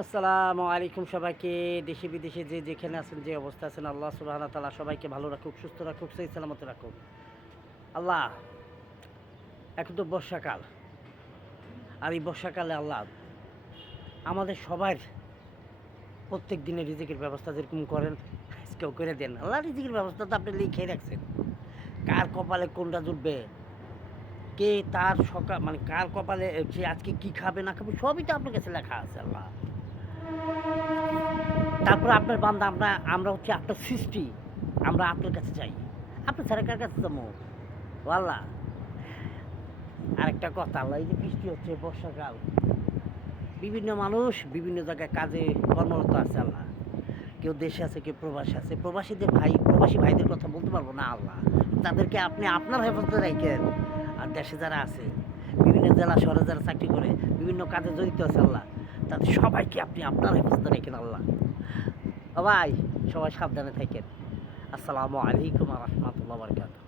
আসসালামু আলাইকুম সবাইকে। দেশে বিদেশে যে যেখানে আছেন, যে অবস্থা আছেন, আল্লাহ সুবহানাহু ওয়া তাআলা সবাইকে ভালো রাখুক, সুস্থ রাখুক, সহি সালামত রাখুক। আল্লাহ, এখন তো বর্ষাকাল। আর এই বর্ষাকালে আল্লাহ আমাদের সবার প্রত্যেক দিনের রিজিকের ব্যবস্থা যেরকম করেন আজকেও করে দেন। আল্লাহ রিজিকের ব্যবস্থা তো আপনি লিখেই রাখছেন। কার কপালে কোনটা জুটবে, কে তার মানে কার কপালে সে আজকে কি খাবে না খাবে সবই তো আপনার কাছে লেখা আছে আল্লাহ। তারপরে আপনার বান্দা আমরা হচ্ছে আপনার সৃষ্টি। আমরা আপনার কাছে চাই। আপনি ছাড়া কার কাছে যাবো? ও আল্লাহ, আরেকটা কথা আল্লাহ, এই যে বৃষ্টি হচ্ছে বর্ষাকাল, বিভিন্ন মানুষ বিভিন্ন জায়গায় কাজে কর্মরত আছে আল্লাহ। কেউ দেশে আছে, কেউ প্রবাসী আছে। প্রবাসী ভাইদের কথা বলতে পারবো না আল্লাহ। তাদেরকে আপনি আপনার হেফাজতে রাখেন। আর দেশে যারা আছে, বিভিন্ন জেলা শহরে যারা চাকরি করে, বিভিন্ন কাজে জড়িত আছে আল্লাহ, তাদের সবাইকে আপনি আপনার হেফাজতে রাখেন আল্লাহ। সবাই সবাই সাবধানে থাকেন। আসসালামু আলাইকুম ওয়া রাহমাতুল্লাহি ওয়া বারাকাতুহু।